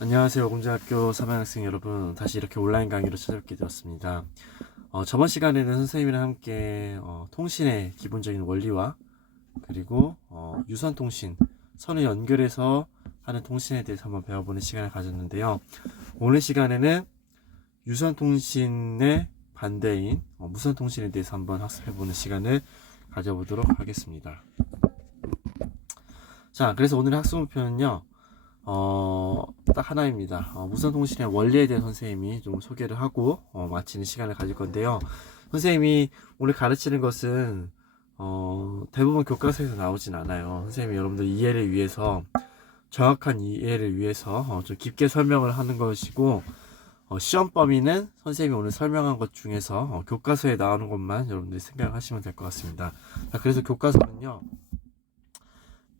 안녕하세요. 공자학교 3학년 학생 여러분. 다시 이렇게 온라인 강의로 찾아뵙게 되었습니다. 저번 시간에는 선생님이랑 함께 통신의 기본적인 원리와 그리고 유선통신, 선을 연결해서 하는 통신에 대해서 한번 배워보는 시간을 가졌는데요. 오늘 시간에는 유선통신의 반대인 무선통신에 대해서 한번 학습해보는 시간을 가져보도록 하겠습니다. 자, 그래서 오늘 학습 목표는요. 딱 하나입니다. 무선통신의 원리에 대해 선생님이 좀 소개를 하고 마치는 시간을 가질 건데요. 선생님이 오늘 가르치는 것은 대부분 교과서에서 나오진 않아요. 선생님이 여러분들 이해를 위해서, 정확한 이해를 위해서 좀 깊게 설명을 하는 것이고, 시험 범위는 선생님이 오늘 설명한 것 중에서 교과서에 나오는 것만 여러분들이 생각하시면 될 것 같습니다. 자, 그래서 교과서는요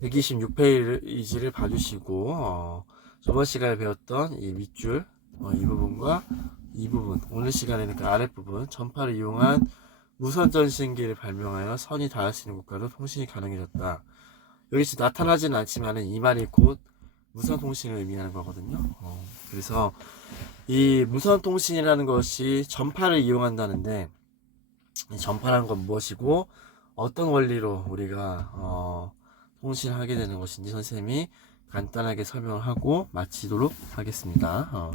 126페이지를 봐주시고 저번 시간에 배웠던 이 밑줄 이 부분과 이 부분, 오늘 시간에는 그 아랫부분, 전파를 이용한 무선전신기를 발명하여 선이 닿을 수 있는 곳과도 통신이 가능해졌다. 여기서 나타나지는 않지만 이 말이 곧 무선통신을 의미하는 거거든요. 그래서 이 무선통신이라는 것이 전파를 이용한다는데, 이 전파라는 건 무엇이고 어떤 원리로 우리가 통신하게 되는 것인지 선생님이 간단하게 설명을 하고 마치도록 하겠습니다.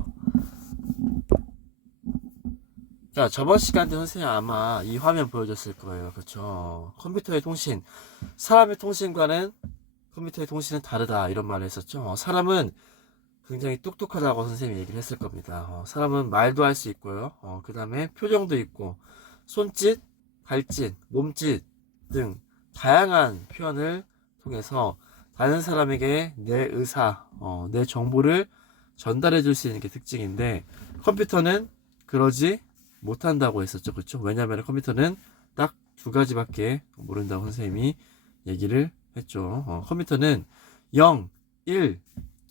자, 저번 시간 때 선생님 아마 이 화면 보여줬을 거예요. 그렇죠? 컴퓨터의 통신, 사람의 통신과는 컴퓨터의 통신은 다르다, 이런 말을 했었죠. 사람은 굉장히 똑똑하다고 선생님이 얘기를 했을 겁니다. 사람은 말도 할 수 있고요. 그 다음에 표정도 있고, 손짓, 발짓, 몸짓 등 다양한 표현을 통해서 다른 사람에게 내 의사, 내 정보를 전달해 줄 수 있는 게 특징인데, 컴퓨터는 그러지 못한다고 했었죠. 그렇죠? 왜냐하면 컴퓨터는 딱 두 가지밖에 모른다고 선생님이 얘기를 했죠. 컴퓨터는 0, 1,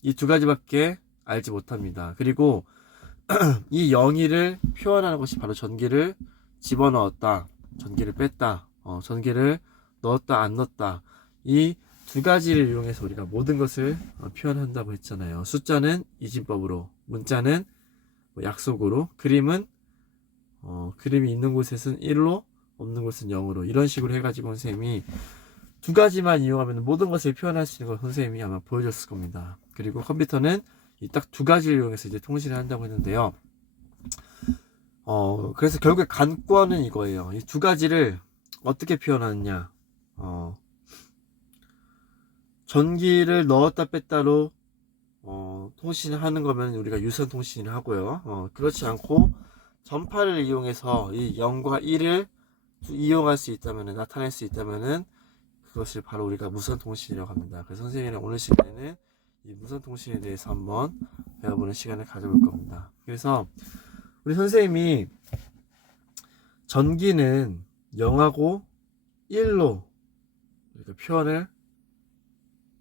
이 두 가지밖에 알지 못합니다. 그리고 이 0, 1을 표현하는 것이 바로 전기를 집어넣었다, 전기를 뺐다, 전기를 넣었다, 안 넣었다, 이 두 가지를 이용해서 우리가 모든 것을 표현한다고 했잖아요. 숫자는 이진법으로, 문자는 약속으로, 그림은 그림이 있는 곳에서는 1로, 없는 곳은 0으로, 이런 식으로 해가지고 선생님이 두 가지만 이용하면 모든 것을 표현할 수 있는 걸 선생님이 아마 보여줬을 겁니다. 그리고 컴퓨터는 이 딱 두 가지를 이용해서 이제 통신을 한다고 했는데요. 그래서 결국에 관건은 이거예요. 이 두 가지를 어떻게 표현하느냐. 전기를 넣었다 뺐다로 통신을 하는 거면 우리가 유선 통신을 하고요. 그렇지 않고 전파를 이용해서 이 0과 1을 이용할 수 있다면, 나타낼 수 있다면은 그것을 바로 우리가 무선 통신이라고 합니다. 그래서 선생님이랑 오늘 시간에는 이 무선 통신에 대해서 한번 배워보는 시간을 가져볼 겁니다. 그래서 우리 선생님이 전기는 0하고 1로 이렇게 표현을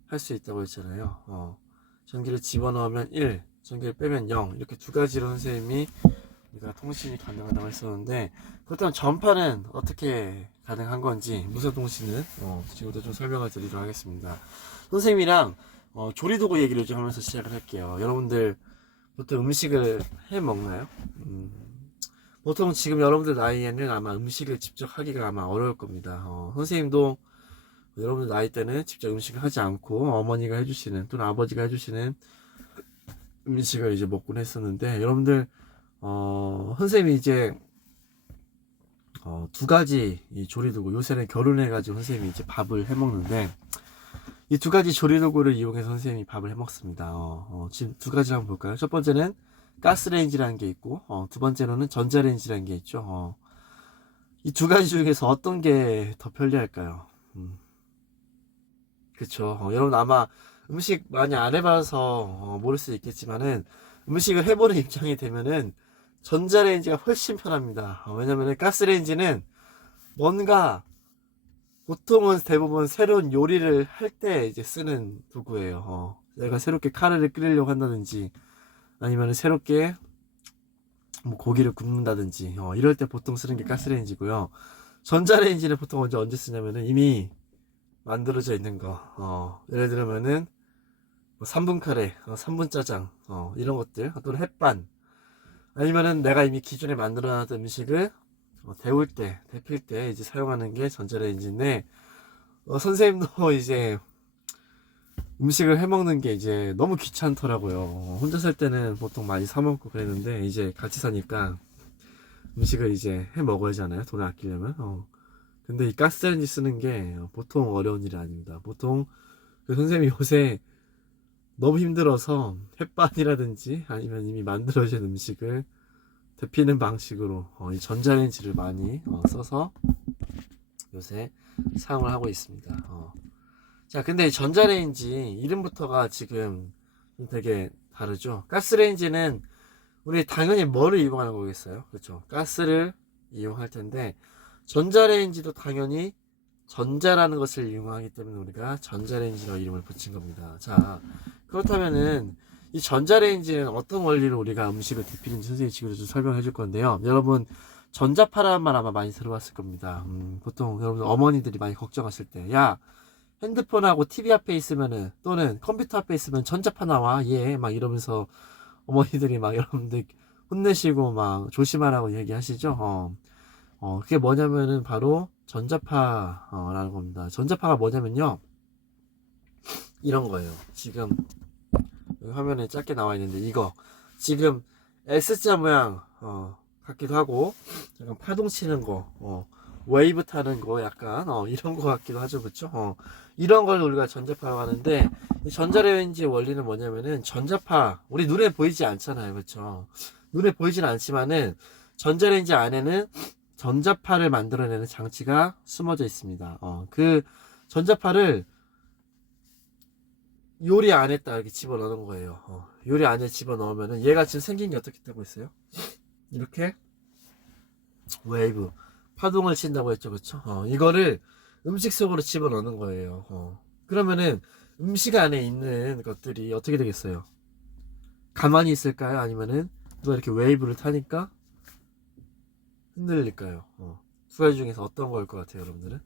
할 수 있다고 했잖아요. 전기를 집어넣으면 1, 전기를 빼면 0, 이렇게 두 가지로 선생님이 우리가 통신이 가능하다고 했었는데, 그렇다면 전파는 어떻게 가능한 건지, 무선 통신은 지금부터 좀 설명을 드리도록 하겠습니다. 선생님이랑 조리도구 얘기를 좀 하면서 시작을 할게요. 여러분들 보통 음식을 해 먹나요? 보통 지금 여러분들 나이에는 아마 음식을 직접 하기가 아마 어려울 겁니다. 선생님도 여러분들 나이 때는 직접 음식을 하지 않고 어머니가 해주시는, 또는 아버지가 해주시는 음식을 이제 먹곤 했었는데, 여러분들 선생님이 이제 두 가지 이 조리도구, 요새는 결혼해가지고 선생님이 이제 밥을 해 먹는데, 이 두 가지 조리도구를 이용해서 선생님이 밥을 해 먹습니다. 지금 두 가지 한번 볼까요? 첫 번째는 가스레인지라는 게 있고, 두 번째로는 전자레인지라는 게 있죠. 이 두 가지 중에서 어떤 게 더 편리할까요? 그쵸. 여러분 아마 음식 많이 안 해봐서 모를 수 있겠지만은, 음식을 해보는 입장이 되면은 전자레인지가 훨씬 편합니다. 왜냐면은 가스레인지는 뭔가, 보통은 대부분 새로운 요리를 할 때 이제 쓰는 도구예요. 내가 새롭게 카레를 끓이려고 한다든지, 아니면 새롭게 뭐 고기를 굽는다든지, 이럴 때 보통 쓰는 게 가스레인지고요. 전자레인지는 보통 언제 쓰냐면은 이미 만들어져 있는 거, 예를 들면은 뭐 3분 카레, 3분 짜장, 이런 것들, 또는 햇반, 아니면은 내가 이미 기존에 만들어놨던 음식을 데울 때, 데필 때 이제 사용하는 게 전자레인지인데, 선생님도 이제 음식을 해먹는 게 이제 너무 귀찮더라고요. 혼자 살 때는 보통 많이 사 먹고 그랬는데, 이제 같이 사니까 음식을 이제 해 먹어야잖아요. 돈을 아끼려면. 근데 이 가스레인지 쓰는 게 보통 어려운 일이 아닙니다. 보통 그 선생님이 요새 너무 힘들어서 햇반이라든지 아니면 이미 만들어진 음식을 데피는 방식으로 이 전자레인지를 많이 써서 요새 사용을 하고 있습니다. 자, 근데 이 전자레인지 이름부터가 지금 좀 되게 다르죠. 가스레인지는 우리 당연히 뭐를 이용하는 거겠어요? 그렇죠. 가스를 이용할 텐데, 전자레인지도 당연히 전자라는 것을 이용하기 때문에 우리가 전자레인지로 이름을 붙인 겁니다. 자, 그렇다면은 이 전자레인지는 어떤 원리로 우리가 음식을 데피는지 선생님이 지금 좀 설명해 줄 건데요. 여러분, 전자파라는 말 아마 많이 들어봤을 겁니다. 보통 여러분 어머니들이 많이 걱정하실 때, 야, 핸드폰하고 TV 앞에 있으면은, 또는 컴퓨터 앞에 있으면 전자파 나와, 얘, 막 이러면서 어머니들이 막 여러분들 혼내시고 막 조심하라고 얘기하시죠. 그게 뭐냐면은 바로 전자파라는 겁니다. 전자파가 뭐냐면요, 이런 거예요. 지금 여기 화면에 짧게 나와 있는데, 이거 지금 S자 모양 같기도 하고, 약간 파동 치는 거, 웨이브 타는 거 약간 이런 거 같기도 하죠. 그쵸? 이런 걸 우리가 전자파라고 하는데, 이 전자레인지의 원리는 뭐냐면은, 전자파 우리 눈에 보이지 않잖아요. 그쵸? 눈에 보이진 않지만은 전자레인지 안에는 전자파를 만들어내는 장치가 숨어져 있습니다. 그 전자파를 요리 안에다 이렇게 집어넣는 거예요. 요리 안에 집어넣으면은 얘가 지금 생긴 게 어떻게 되고 있어요? 이렇게 웨이브 파동을 친다고 했죠. 그쵸? 이거를 음식 속으로 집어넣는 거예요. 그러면은 음식 안에 있는 것들이 어떻게 되겠어요? 가만히 있을까요? 아니면은 누가 이렇게 웨이브를 타니까 흔들릴까요? 두 가지 중에서 어떤 거일 것 같아요, 여러분들은?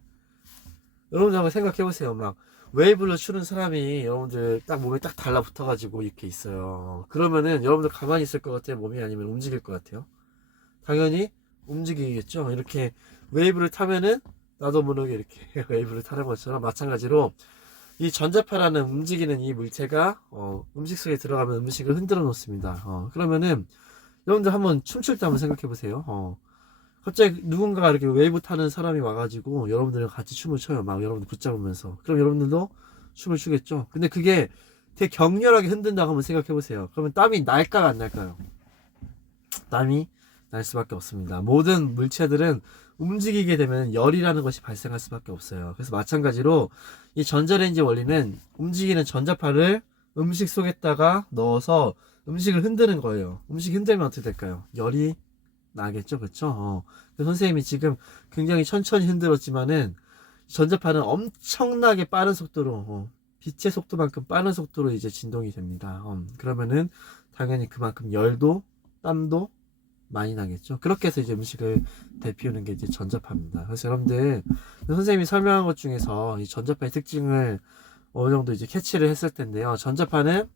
여러분들 한번 생각해 보세요. 막 웨이브를 추는 사람이 여러분들 딱 몸에 딱 달라붙어가지고 이렇게 있어요. 그러면은 여러분들 가만히 있을 것 같아요, 몸이? 아니면 움직일 것 같아요? 당연히 움직이겠죠. 이렇게 웨이브를 타면은 나도 모르게 이렇게 웨이브를 타는 것처럼, 마찬가지로 이 전자파라는 움직이는 이 물체가 음식 속에 들어가면 음식을 흔들어 놓습니다. 그러면은 여러분들 한번 춤출 때 한번 생각해 보세요. 갑자기 누군가가 이렇게 웨이브 타는 사람이 와가지고 여러분들이랑 같이 춤을 춰요. 막 여러분들 붙잡으면서. 그럼 여러분들도 춤을 추겠죠. 근데 그게 되게 격렬하게 흔든다고 한번 생각해 보세요. 그러면 땀이 날까요, 안 날까요? 땀이 날 수밖에 없습니다. 모든 물체들은 움직이게 되면 열이라는 것이 발생할 수밖에 없어요. 그래서 마찬가지로 이 전자레인지 원리는 움직이는 전자파를 음식 속에다가 넣어서 음식을 흔드는 거예요. 음식 흔들면 어떻게 될까요? 열이 나겠죠, 그쵸? 선생님이 지금 굉장히 천천히 흔들었지만은 전자파는 엄청나게 빠른 속도로, 빛의 속도만큼 빠른 속도로 이제 진동이 됩니다. 그러면은 당연히 그만큼 열도, 땀도 많이 나겠죠. 그렇게 해서 이제 음식을 데피우는 게 이제 전자파입니다. 그래서 여러분들 선생님이 설명한 것 중에서 이 전자파의 특징을 어느 정도 이제 캐치를 했을 텐데요. 전자파는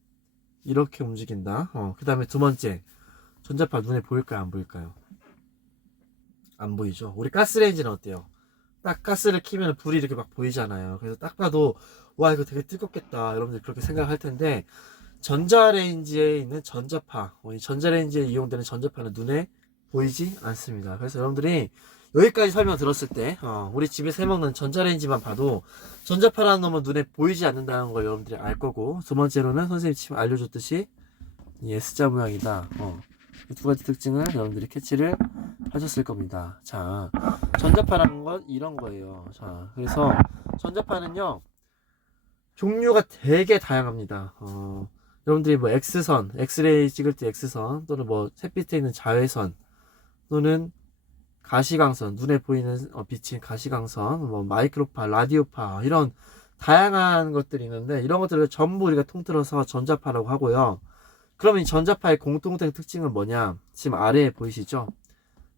이렇게 움직인다. 그 다음에 두 번째, 전자파 눈에 보일까요, 안 보일까요? 안 보이죠. 우리 가스레인지는 어때요? 딱 가스를 키면 불이 이렇게 막 보이잖아요. 그래서 딱 봐도 와, 이거 되게 뜨겁겠다, 여러분들 그렇게 생각할 텐데, 전자레인지에 있는 전자파, 이 전자레인지에 이용되는 전자파는 눈에 보이지 않습니다. 그래서 여러분들이 여기까지 설명 들었을 때 우리 집에서 해먹는 전자레인지만 봐도 전자파라는 놈은 눈에 보이지 않는다는 걸 여러분들이 알 거고, 두 번째로는 선생님이 지금 알려줬듯이 이 S자 모양이다. 이 두 가지 특징을 여러분들이 캐치를 하셨을 겁니다. 자, 전자파라는 건 이런 거예요. 자, 그래서 전자파는요, 종류가 되게 다양합니다. 여러분들이 뭐 X선, 엑스레이 찍을 때 X선, 또는 뭐 햇빛에 있는 자외선, 또는 가시광선, 눈에 보이는 빛인 가시광선, 뭐 마이크로파, 라디오파, 이런 다양한 것들이 있는데, 이런 것들을 전부 우리가 통틀어서 전자파라고 하고요. 그러면 이 전자파의 공통된 특징은 뭐냐? 지금 아래에 보이시죠?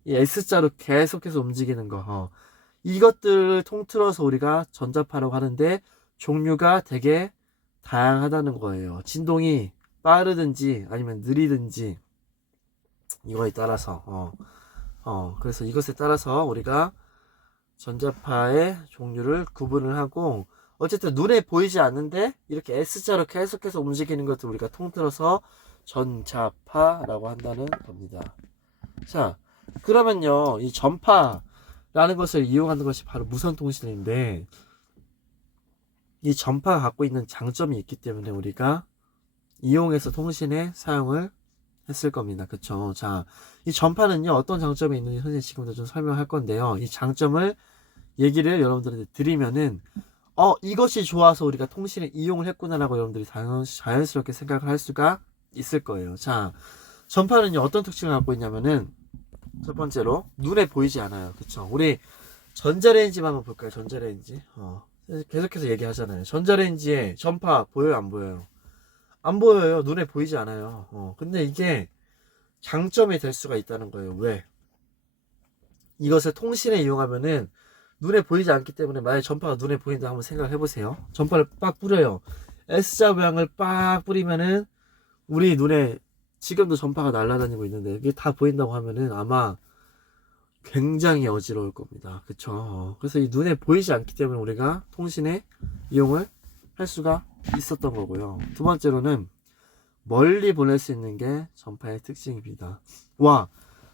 이 S자로 계속해서 움직이는 거. 이것들을 통틀어서 우리가 전자파라고 하는데, 종류가 되게 다양하다는 거예요. 진동이 빠르든지 아니면 느리든지 이거에 따라서 그래서 이것에 따라서 우리가 전자파의 종류를 구분을 하고, 어쨌든 눈에 보이지 않는데 이렇게 S자로 계속해서 움직이는 것을 우리가 통틀어서 전자파라고 한다는 겁니다. 자, 그러면요, 이 전파라는 것을 이용하는 것이 바로 무선통신인데, 이 전파가 갖고 있는 장점이 있기 때문에 우리가 이용해서 통신에 사용을 했을 겁니다. 그쵸? 자, 이 전파는요, 어떤 장점이 있는지 선생님이 지금부터 좀 설명할 건데요. 이 장점을 얘기를 여러분들한테 드리면은, 이것이 좋아서 우리가 통신에 이용을 했구나라고 여러분들이 자연스럽게 생각을 할 수가 있을 거예요. 자, 전파는요, 어떤 특징을 갖고 있냐면은, 첫 번째로, 눈에 보이지 않아요. 그쵸? 우리 전자레인지만 한번 볼까요? 전자레인지. 계속해서 얘기하잖아요. 전자레인지에 전파 보여요? 안 보여요? 안 보여요. 눈에 보이지 않아요. 근데 이게 장점이 될 수가 있다는 거예요. 왜? 이것을 통신에 이용하면은 눈에 보이지 않기 때문에, 만약에 전파가 눈에 보인다 한번 생각을 해보세요. 전파를 빡 뿌려요. S자 모양을 빡 뿌리면은 우리 눈에 지금도 전파가 날아다니고 있는데 이게 다 보인다고 하면은 아마 굉장히 어지러울 겁니다. 그쵸? 그래서 이 눈에 보이지 않기 때문에 우리가 통신에 이용을 할 수가 있었던 거고요. 두 번째로는 멀리 보낼 수 있는 게 전파의 특징입니다. 와,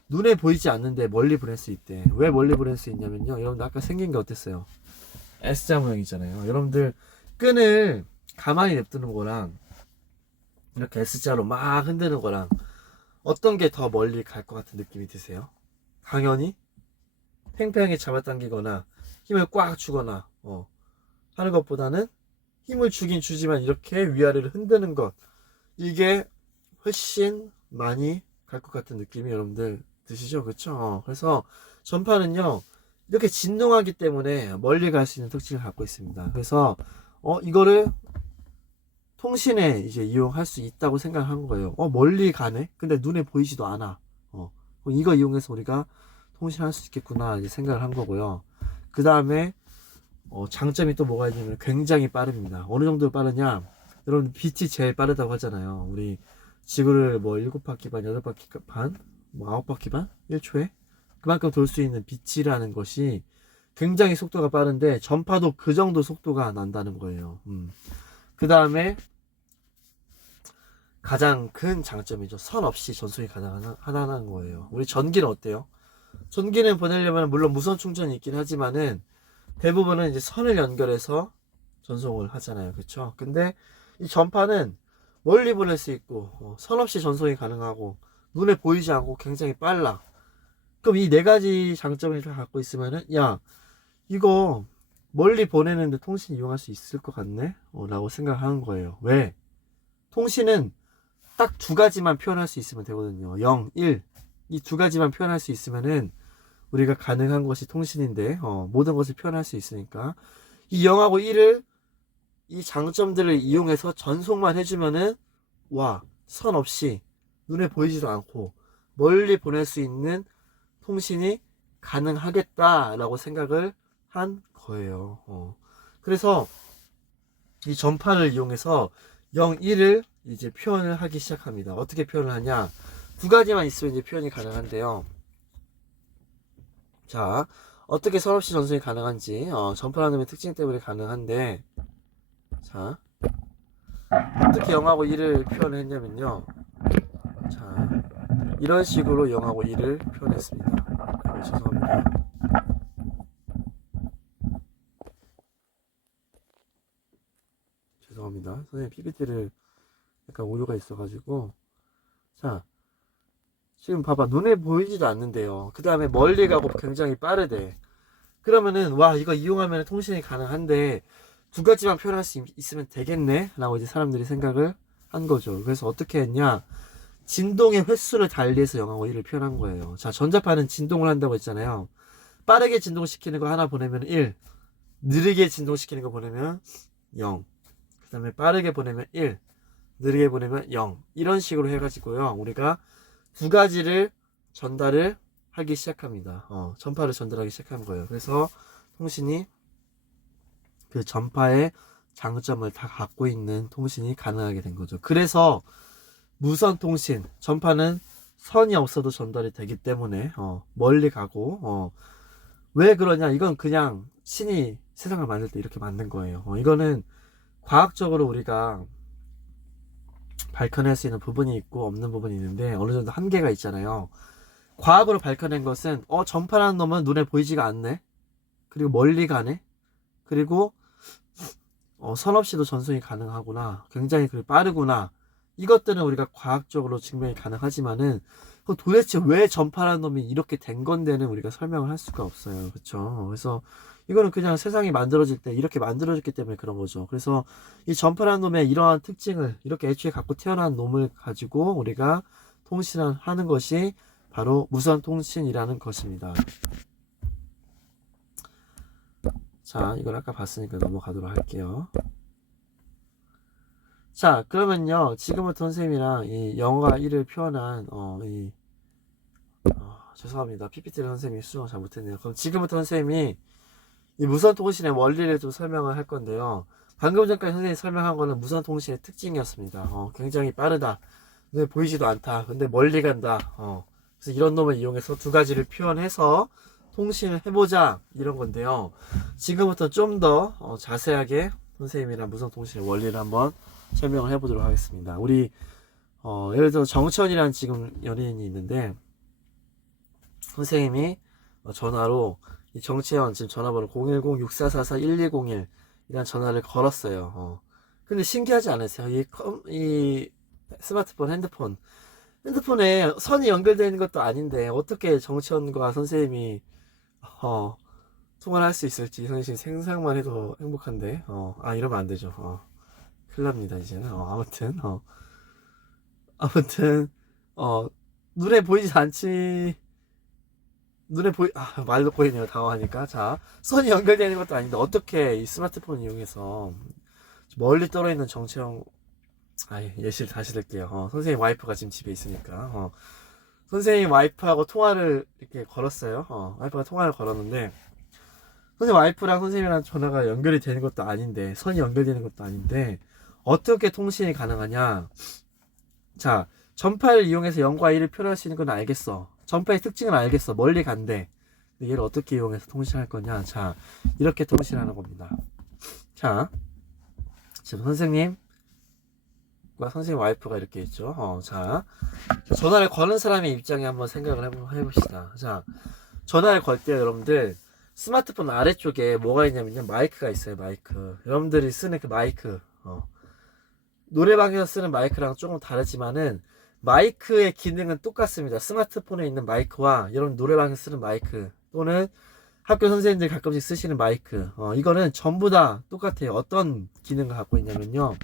눈에 보이지 않는데 멀리 보낼 수 있대. 왜 멀리 보낼 수 있냐면요, 여러분들 아까 생긴 게 어땠어요? S자 모양이잖아요. 여러분들 끈을 가만히 냅두는 거랑 이렇게 S자로 막 흔드는 거랑 어떤 게 더 멀리 갈 것 같은 느낌이 드세요? 당연히 팽팽하게 잡아당기거나 힘을 꽉 주거나 하는 것보다는 힘을 주긴 주지만 이렇게 위아래를 흔드는 것, 이게 훨씬 많이 갈 것 같은 느낌이 여러분들 드시죠? 그쵸? 그래서 전파는요, 이렇게 진동하기 때문에 멀리 갈 수 있는 특징을 갖고 있습니다. 그래서 이거를 통신에 이제 이용할 수 있다고 생각한 거예요. 멀리 가네? 근데 눈에 보이지도 않아. 이거 이용해서 우리가 통신할 수 있겠구나 이제 생각을 한 거고요. 그 다음에 장점이 또 뭐가 있냐면 굉장히 빠릅니다. 어느 정도 빠르냐? 여러분 빛이 제일 빠르다고 하잖아요. 우리 지구를 뭐 7바퀴 반, 8바퀴 반, 뭐 9바퀴 반? 1초에? 그만큼 돌 수 있는 빛이라는 것이 굉장히 속도가 빠른데 전파도 그 정도 속도가 난다는 거예요. 그 다음에 가장 큰 장점이죠. 선 없이 전송이 가능하다는 거예요. 우리 전기는 어때요? 전기는 보내려면 물론 무선 충전이 있긴 하지만은 대부분은 이제 선을 연결해서 전송을 하잖아요. 그쵸? 근데 이 전파는 멀리 보낼 수 있고 선 없이 전송이 가능하고 눈에 보이지 않고 굉장히 빨라. 그럼 이 네 가지 장점을 다 갖고 있으면은, 야, 이거 멀리 보내는데 통신 이용할 수 있을 것 같네? 라고 생각하는 거예요. 왜? 통신은 딱 두 가지만 표현할 수 있으면 되거든요. 0, 1. 이 두 가지만 표현할 수 있으면은 우리가 가능한 것이 통신인데, 모든 것을 표현할 수 있으니까. 이 0하고 1을, 이 장점들을 이용해서 전송만 해주면은, 와, 선 없이 눈에 보이지도 않고 멀리 보낼 수 있는 통신이 가능하겠다라고 생각을 한 거예요. 그래서 이 전파를 이용해서 0, 1을 이제 표현을 하기 시작합니다. 어떻게 표현을 하냐? 두 가지만 있으면 이제 표현이 가능한데요. 자, 어떻게 선 없이 전송이 가능한지, 전파라는 특징 때문에 가능한데, 자, 어떻게 0하고 1을 표현을 했냐면요. 자, 이런 식으로 0하고 1을 표현했습니다. 죄송합니다. 죄송합니다. 선생님 PPT를 약간 오류가 있어가지고. 자, 지금 봐봐. 눈에 보이지도 않는데요. 그 다음에 멀리 가고 굉장히 빠르대. 그러면은, 와, 이거 이용하면 통신이 가능한데, 두 가지만 표현할 수 있으면 되겠네? 라고 이제 사람들이 생각을 한 거죠. 그래서 어떻게 했냐? 진동의 횟수를 달리해서 0하고 1을 표현한 거예요. 자, 전자파는 진동을 한다고 했잖아요. 빠르게 진동시키는 거 하나 보내면 1, 느리게 진동시키는 거 보내면 0, 그 다음에 빠르게 보내면 1, 느리게 보내면 0. 이런 식으로 해가지고요, 우리가 두 가지를 전달을 하기 시작합니다. 전파를 전달하기 시작한 거예요. 그래서 통신이 그 전파의 장점을 다 갖고 있는 통신이 가능하게 된 거죠. 그래서 무선 통신 전파는 선이 없어도 전달이 되기 때문에 멀리 가고 왜 그러냐, 이건 그냥 신이 세상을 만들 때 이렇게 만든 거예요. 이거는 과학적으로 우리가 밝혀낼 수 있는 부분이 있고 없는 부분이 있는데 어느 정도 한계가 있잖아요. 과학으로 밝혀낸 것은 전파라는 놈은 눈에 보이지가 않네, 그리고 멀리 가네, 그리고 선 없이도 전송이 가능하구나, 굉장히 빠르구나, 이것들은 우리가 과학적으로 증명이 가능하지만은 도대체 왜 전파라는 놈이 이렇게 된 건데는 우리가 설명을 할 수가 없어요. 그쵸? 그래서 이거는 그냥 세상이 만들어질 때 이렇게 만들어졌기 때문에 그런 거죠. 그래서 이 전파라는 놈의 이러한 특징을 이렇게 애초에 갖고 태어난 놈을 가지고 우리가 통신을 하는 것이 바로 무선 통신이라는 것입니다. 자, 이걸 아까 봤으니까 넘어가도록 할게요. 자, 그러면요, 지금부터 선생님이랑 이 영어가 1을 표현한 죄송합니다. PPT를 선생님이 수정 잘못했네요. 그럼 지금부터 선생님이 이 무선통신의 원리를 좀 설명을 할 건데요. 방금 전까지 선생님이 설명한 거는 무선통신의 특징이었습니다. 굉장히 빠르다, 근데 보이지도 않다, 근데 멀리 간다, 그래서 이런 놈을 이용해서 두 가지를 표현해서 통신을 해보자, 이런 건데요. 지금부터 좀 더 자세하게 선생님이랑 무선통신의 원리를 한번 설명을 해보도록 하겠습니다. 우리 예를 들어 정천이라는 지금 연예인이 있는데 선생님이 전화로 이 정채원 지금 전화번호 010-6444-1201 이란 전화를 걸었어요. 근데 신기하지 않으세요? 이 스마트폰, 핸드폰에 선이 연결되어 있는 것도 아닌데 어떻게 정채원과 선생님이 통화를 할 수 있을지 선생님 생각만 해도 행복한데 이러면 안 되죠. 큰일 납니다 이제는. 아무튼 눈에 보이지 않지, 말도 보이네요, 당황하니까. 자, 선이 연결되는 것도 아닌데 어떻게 이 스마트폰 이용해서 멀리 떨어 있는 정체형, 예시를 다시 들게요. 선생님 와이프가 지금 집에 있으니까 선생님 와이프하고 통화를 이렇게 걸었어요. 와이프가 통화를 걸었는데 선생님 와이프랑 선생님이랑 전화가 연결이 되는 것도 아닌데, 선이 연결되는 것도 아닌데 어떻게 통신이 가능하냐. 자, 전파를 이용해서 0과 1을 표현할 수 있는 건 알겠어. 전파의 특징은 알겠어. 멀리 간대. 근데 얘를 어떻게 이용해서 통신할 거냐. 자, 이렇게 통신하는 겁니다. 자, 지금 선생님과 선생님 와이프가 이렇게 있죠. 자, 전화를 거는 사람의 입장에 한번 생각을 해봅시다. 자, 전화를 걸 때 여러분들 스마트폰 아래쪽에 뭐가 있냐면요, 마이크가 있어요. 마이크. 여러분들이 쓰는 그 마이크, 노래방에서 쓰는 마이크랑 조금 다르지만은 마이크의 기능은 똑같습니다. 스마트폰에 있는 마이크와 여러분 노래방에서 쓰는 마이크 또는 학교 선생님들이 가끔씩 쓰시는 마이크, 이거는 전부 다 똑같아요. 어떤 기능을 갖고 있냐면요,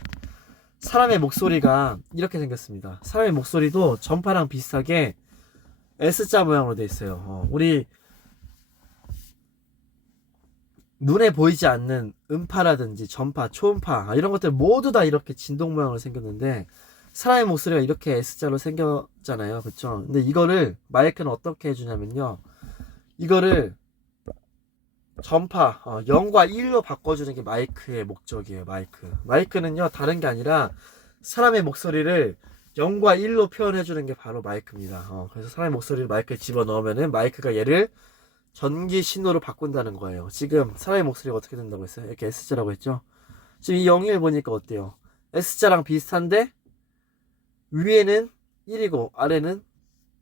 사람의 목소리가 이렇게 생겼습니다. 사람의 목소리도 전파랑 비슷하게 S자 모양으로 되어 있어요. 우리 눈에 보이지 않는 음파라든지 전파, 초음파 이런 것들 모두 다 이렇게 진동 모양으로 생겼는데 사람의 목소리가 이렇게 S자로 생겼잖아요. 그쵸? 근데 이거를 마이크는 어떻게 해주냐면요, 이거를 전파 0과 1로 바꿔주는 게 마이크의 목적이에요. 마이크는요 다른 게 아니라 사람의 목소리를 0과 1로 표현해주는 게 바로 마이크입니다. 그래서 사람의 목소리를 마이크에 집어넣으면은 마이크가 얘를 전기 신호로 바꾼다는 거예요. 지금 사람의 목소리가 어떻게 된다고 했어요? 이렇게 S자라고 했죠? 지금 이 0, 1 보니까 어때요? S자랑 비슷한데 위에는 1이고 아래는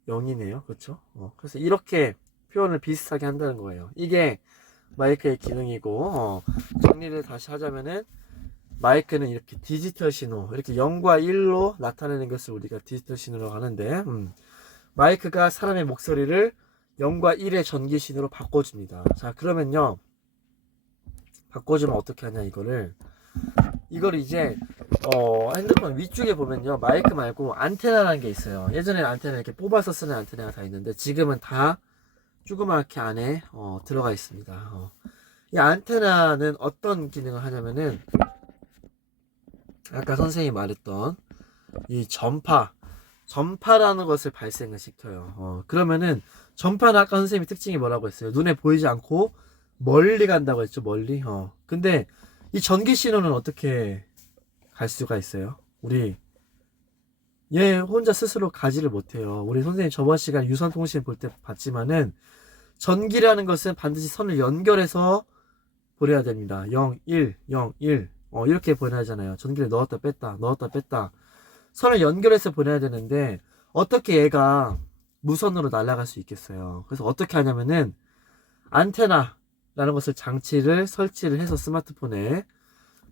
0이네요. 그렇죠? 그래서 이렇게 표현을 비슷하게 한다는 거예요. 이게 마이크의 기능이고, 정리를 다시 하자면은 마이크는 이렇게 디지털 신호, 이렇게 0과 1로 나타내는 것을 우리가 디지털 신호라고 하는데, 마이크가 사람의 목소리를 0과 1의 전기 신호로 바꿔줍니다. 자, 그러면요, 바꿔주면 어떻게 하냐, 이거를 이제 핸드폰 위쪽에 보면요, 마이크 말고 안테나라는 게 있어요. 예전에는 안테나 이렇게 뽑아서 쓰는 안테나가 다 있는데 지금은 다 조그맣게 안에 들어가 있습니다. 이 안테나는 어떤 기능을 하냐면은 아까 선생님이 말했던 이 전파라는 것을 발생을 시켜요. 그러면은 전파는 아까 선생님이 특징이 뭐라고 했어요? 눈에 보이지 않고 멀리 간다고 했죠. 멀리. 근데 이 전기 신호는 어떻게 갈 수가 있어요? 우리 얘 혼자 스스로 가지를 못해요. 우리 선생님 저번 시간 유선통신 볼 때 봤지만은 전기라는 것은 반드시 선을 연결해서 보내야 됩니다. 0, 1, 0, 1 이렇게 보내잖아요. 전기를 넣었다 뺐다 넣었다 뺐다 선을 연결해서 보내야 되는데 어떻게 얘가 무선으로 날아갈 수 있겠어요. 그래서 어떻게 하냐면은 안테나라는 것을 장치를 설치를 해서 스마트폰에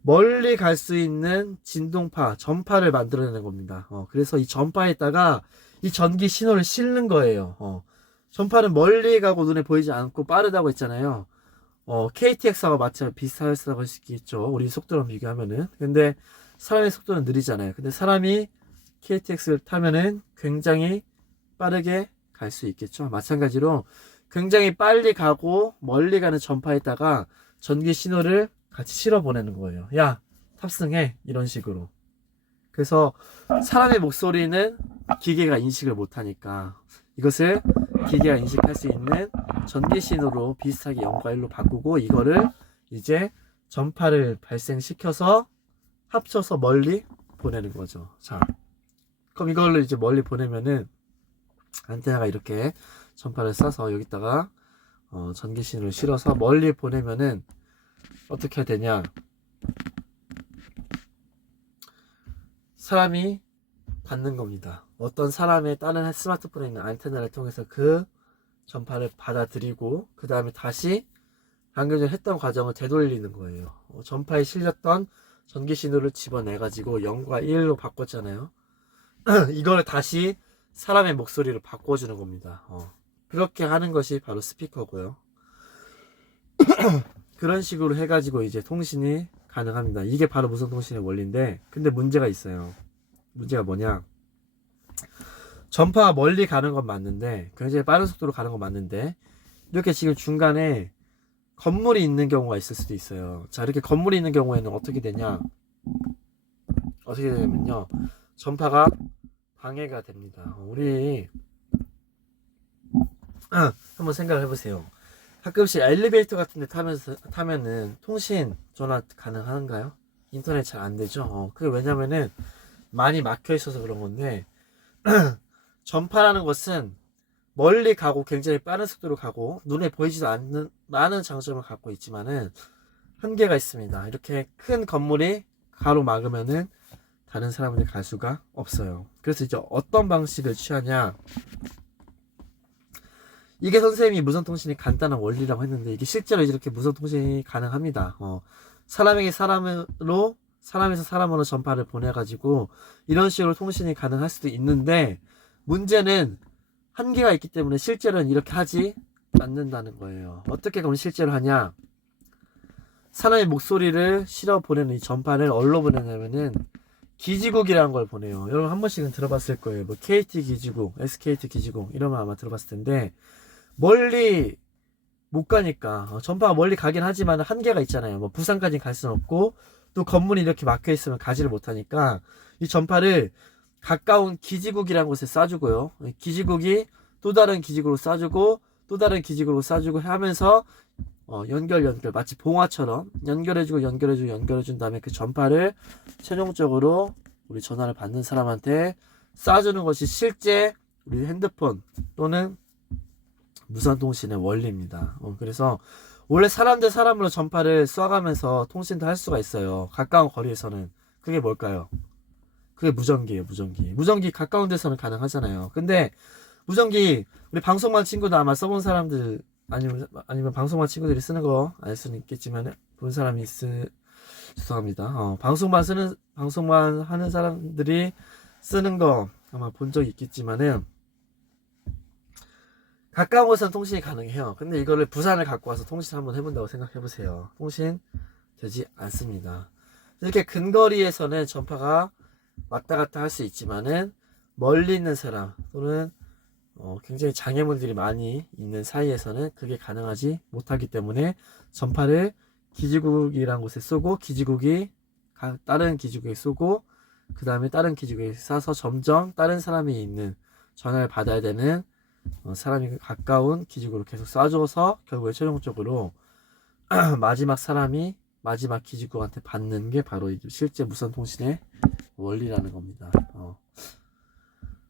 멀리 갈 수 있는 진동파, 전파를 만들어내는 겁니다. 그래서 이 전파에다가 이 전기 신호를 싣는 거예요. 전파는 멀리 가고 눈에 보이지 않고 빠르다고 했잖아요. KTX하고 마찬가지 비슷하다고 할 수 있겠죠. 우리 속도랑 비교하면은. 근데 사람의 속도는 느리잖아요. 근데 사람이 KTX를 타면은 굉장히 빠르게 갈 수 있겠죠. 마찬가지로 굉장히 빨리 가고 멀리 가는 전파에다가 전기 신호를 같이 실어 보내는 거예요. 야, 탑승해. 이런 식으로. 그래서 사람의 목소리는 기계가 인식을 못하니까 이것을 기계가 인식할 수 있는 전기 신호로 비슷하게 0과 1로 바꾸고 이거를 이제 전파를 발생시켜서 합쳐서 멀리 보내는 거죠. 자, 그럼 이걸로 이제 멀리 보내면은 안테나가 이렇게 전파를 쏴서 여기다가 전기 신호를 실어서 멀리 보내면은 어떻게 해야 되냐? 사람이 받는 겁니다. 어떤 사람의 다른 스마트폰에 있는 안테나를 통해서 그 전파를 받아들이고 그 다음에 다시 방금 전에 했던 과정을 되돌리는 거예요. 전파에 실렸던 전기 신호를 집어내 가지고 0과 1로 바꿨잖아요. 이걸 다시 사람의 목소리로 바꿔주는 겁니다. 그렇게 하는 것이 바로 스피커고요. 그런 식으로 해가지고 이제 통신이 가능합니다. 이게 바로 무선통신의 원리인데, 근데 문제가 있어요. 문제가 뭐냐? 전파가 멀리 가는 건 맞는데, 굉장히 빠른 속도로 가는 건 맞는데, 이렇게 지금 중간에 건물이 있는 경우가 있을 수도 있어요. 자, 이렇게 건물이 있는 경우에는 어떻게 되냐? 어떻게 되냐면요. 전파가 방해가 됩니다. 우리 한번 생각을 해보세요. 가끔씩 엘리베이터 같은 데 타면은 통신 전화 가능한가요? 인터넷 잘 안 되죠? 그게 왜냐면은 많이 막혀 있어서 그런 건데, 전파라는 것은 멀리 가고 굉장히 빠른 속도로 가고 눈에 보이지도 않는 많은 장점을 갖고 있지만은 한계가 있습니다. 이렇게 큰 건물이 가로막으면은 다른 사람들이 갈 수가 없어요. 그래서 이제 어떤 방식을 취하냐? 이게 선생님이 무선통신이 간단한 원리라고 했는데 이게 실제로 이렇게 무선통신이 가능합니다. 사람에게 사람으로 사람에서 사람으로 전파를 보내가지고 이런 식으로 통신이 가능할 수도 있는데 문제는 한계가 있기 때문에 실제로는 이렇게 하지 않는다는 거예요. 어떻게 그럼 실제로 하냐? 사람의 목소리를 실어 보내는 이 전파를 어디로 보내냐면은 기지국이라는 걸 보내요. 여러분 한 번씩은 들어봤을 거예요. 뭐 KT 기지국, SKT 기지국 이러면 아마 들어봤을 텐데 멀리 못 가니까 전파가 멀리 가긴 하지만 한계가 있잖아요. 뭐 부산까지 갈 수는 없고 또 건물이 이렇게 막혀 있으면 가지를 못하니까 이 전파를 가까운 기지국이라는 곳에 쏴주고요. 기지국이 또 다른 기지국으로 쏴주고 또 다른 기지국으로 쏴주고 하면서 연결 마치 봉화처럼 연결해준 다음에 그 전파를 최종적으로 우리 전화를 받는 사람한테 쏴주는 것이 실제 우리 핸드폰 또는 무선통신의 원리입니다. 그래서 원래 사람 대 사람으로 전파를 쏴가면서 통신도 할 수가 있어요. 가까운 거리에서는. 그게 뭘까요? 그게 무전기예요. 무전기 가까운 데서는 가능하잖아요. 근데 무전기 우리 방송만 친구도 아마 써본 사람들 아니면 방송만 친구들이 쓰는 거 알 수는 있겠지만 본 사람이 죄송합니다. 방송만 하는 사람들이 쓰는 거 아마 본 적이 있겠지만은 가까운 곳에서는 통신이 가능해요. 근데 이거를 부산을 갖고 와서 통신 한번 해본다고 생각해보세요. 통신 되지 않습니다. 이렇게 근거리에서는 전파가 왔다 갔다 할 수 있지만은 멀리 있는 사람 또는 굉장히 장애물들이 많이 있는 사이에서는 그게 가능하지 못하기 때문에 전파를 기지국이라는 곳에 쏘고 기지국이 다른 기지국에 쏘고 그 다음에 다른 기지국에 쏴서 점점 다른 사람이 있는 전화를 받아야 되는 사람이 가까운 기지국으로 계속 쏴줘서 결국에 최종적으로 마지막 사람이 마지막 기지국한테 받는 게 바로 실제 무선 통신의 원리라는 겁니다.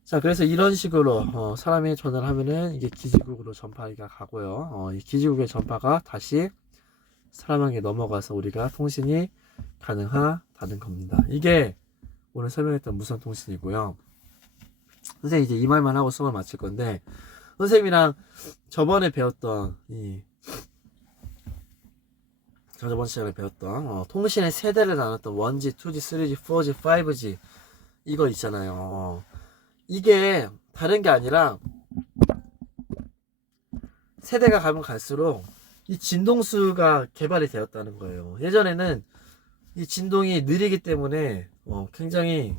자, 그래서 이런 식으로 사람이 전화를 하면은 이게 기지국으로 전파가 가고요. 이 기지국의 전파가 다시 사람에게 넘어가서 우리가 통신이 가능하다는 겁니다. 이게 오늘 설명했던 무선 통신이고요. 선생님 이제 이 말만 하고 수업을 마칠 건데, 선생님이랑 저번에 배웠던 저번 시간에 배웠던 통신의 세대를 나눴던 1G, 2G, 3G, 4G, 5G 이거 있잖아요. 이게 다른 게 아니라 세대가 가면 갈수록 이 진동수가 개발이 되었다는 거예요. 예전에는 이 진동이 느리기 때문에 굉장히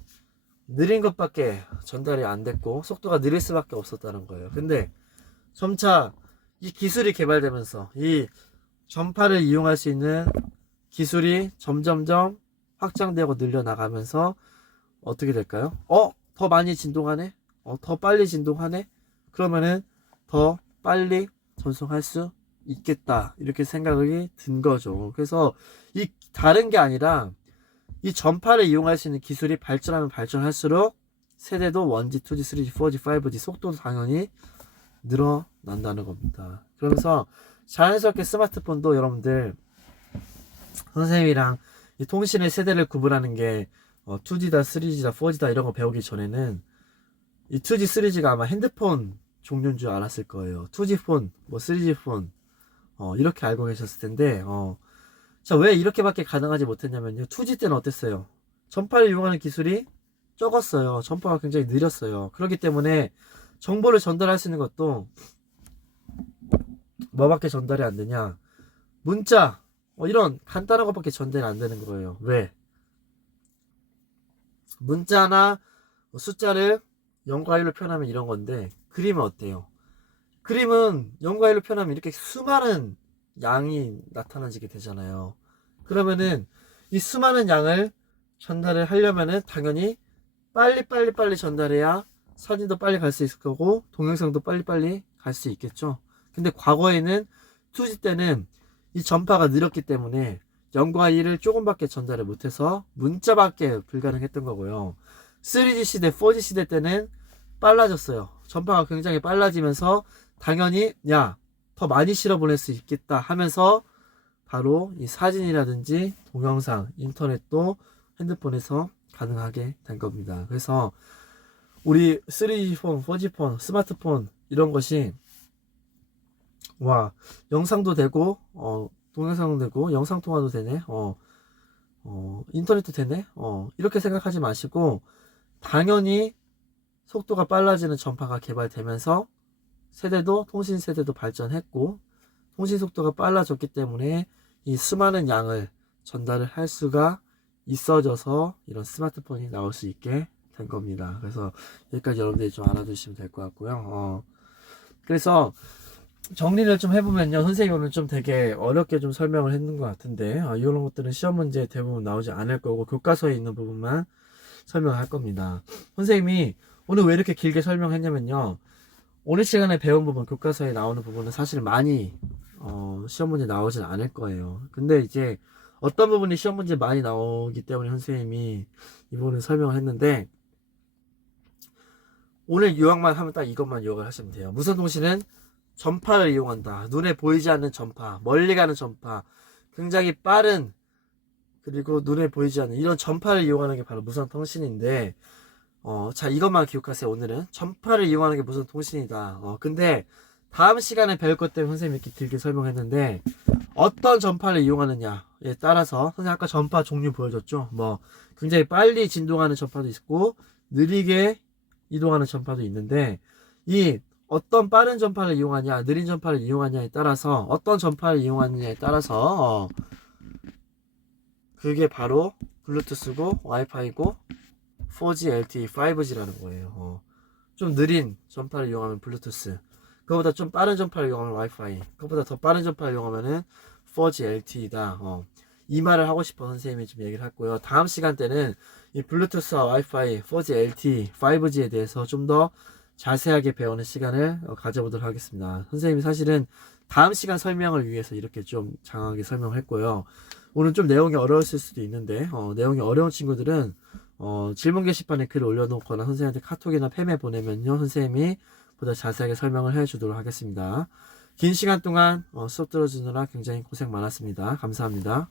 느린 것밖에 전달이 안 됐고 속도가 느릴 수밖에 없었다는 거예요. 근데 점차 이 기술이 개발되면서 이 전파를 이용할 수 있는 기술이 점점점 확장되고 늘려나가면서 어떻게 될까요? 더 많이 진동하네? 더 빨리 진동하네? 그러면은 더 빨리 전송할 수 있겠다. 이렇게 생각이 든 거죠. 그래서 이 다른 게 아니라 이 전파를 이용할 수 있는 기술이 발전하면 발전할수록 세대도 1G, 2G, 3G, 4G, 5G 속도도 당연히 늘어난다는 겁니다. 그러면서 자연스럽게 스마트폰도 여러분들 선생님이랑 이 통신의 세대를 구분하는 게 2G다, 3G다, 4G다 이런 거 배우기 전에는 이 2G, 3G가 아마 핸드폰 종류인 줄 알았을 거예요. 2G 폰, 3G 폰 이렇게 알고 계셨을 텐데 자, 왜 이렇게밖에 가능하지 못했냐면요. 2G 때는 어땠어요? 전파를 이용하는 기술이 적었어요. 전파가 굉장히 느렸어요. 그렇기 때문에 정보를 전달할 수 있는 것도 뭐밖에 전달이 안 되냐? 문자 이런 간단한 것밖에 전달이 안 되는 거예요. 왜? 문자나 숫자를 0과 1로 표현하면 이런 건데 그림은 어때요? 그림은 0과 1로 표현하면 이렇게 수많은 양이 나타나지게 되잖아요. 그러면은 이 수많은 양을 전달을 하려면은 당연히 빨리 전달해야 사진도 빨리 갈 수 있을 거고 동영상도 빨리 갈 수 있겠죠. 근데 과거에는 2G 때는 이 전파가 느렸기 때문에 0과 1을 조금밖에 전달을 못해서 문자밖에 불가능했던 거고요. 3G 시대, 4G 시대 때는 빨라졌어요. 전파가 굉장히 빨라지면서 당연히 더 많이 실어 보낼 수 있겠다 하면서 바로 이 사진이라든지 동영상, 인터넷도 핸드폰에서 가능하게 된 겁니다. 그래서 우리 3G 폰, 4G 폰, 스마트폰 이런 것이 영상도 되고 동영상도 되고 영상통화도 되네, 인터넷도 되네, 이렇게 생각하지 마시고 당연히 속도가 빨라지는 전파가 개발되면서 세대도 통신 세대도 발전했고 통신 속도가 빨라졌기 때문에 이 수많은 양을 전달을 할 수가 있어져서 이런 스마트폰이 나올 수 있게 된 겁니다. 그래서 여기까지 여러분들이 좀 알아두시면 될 것 같고요. 그래서 정리를 좀 해보면요, 선생님이 오늘 좀 되게 어렵게 좀 설명을 했는 것 같은데 이런 것들은 시험 문제에 대부분 나오지 않을 거고 교과서에 있는 부분만 설명할 겁니다. 선생님이 오늘 왜 이렇게 길게 설명했냐면요, 오늘 시간에 배운 부분, 교과서에 나오는 부분은 사실 많이 시험 문제 나오진 않을 거예요. 근데 이제 어떤 부분이 시험 문제 많이 나오기 때문에 선생님이 이 부분을 설명을 했는데 오늘 요약만 하면 딱 이것만 요약을 하시면 돼요. 무선 통신은 전파를 이용한다. 눈에 보이지 않는 전파, 멀리 가는 전파, 굉장히 빠른 그리고 눈에 보이지 않는 이런 전파를 이용하는 게 바로 무선 통신인데 자, 이것만 기억하세요. 오늘은 전파를 이용하는 게 무선 통신이다. 근데 다음 시간에 배울 것 때문에 선생님이 이렇게 길게 설명했는데 어떤 전파를 이용하느냐에 따라서 선생님 아까 전파 종류 보여줬죠. 굉장히 빨리 진동하는 전파도 있고 느리게 이동하는 전파도 있는데 이 어떤 빠른 전파를 이용하냐 느린 전파를 이용하냐에 따라서 어떤 전파를 이용하느냐에 따라서 그게 바로 블루투스고 와이파이고 4G, LTE, 5G라는 거예요. 좀 느린 전파를 이용하면 블루투스, 그거보다 좀 빠른 전파를 이용하면 와이파이, 그거보다 더 빠른 전파를 이용하면은 4G, LTE다. 이 말을 하고 싶어 선생님이 좀 얘기를 했고요. 다음 시간 때는 이 블루투스와 와이파이, 4G, LTE, 5G에 대해서 좀 더 자세하게 배우는 시간을 가져보도록 하겠습니다. 선생님이 사실은 다음 시간 설명을 위해서 이렇게 좀 장황하게 설명을 했고요. 오늘 좀 내용이 어려웠을 수도 있는데 내용이 어려운 친구들은 질문 게시판에 글을 올려놓거나 선생님한테 카톡이나 팸에 보내면요 선생님이 보다 자세하게 설명을 해주도록 하겠습니다. 긴 시간 동안 수업 들어주느라 굉장히 고생 많았습니다. 감사합니다.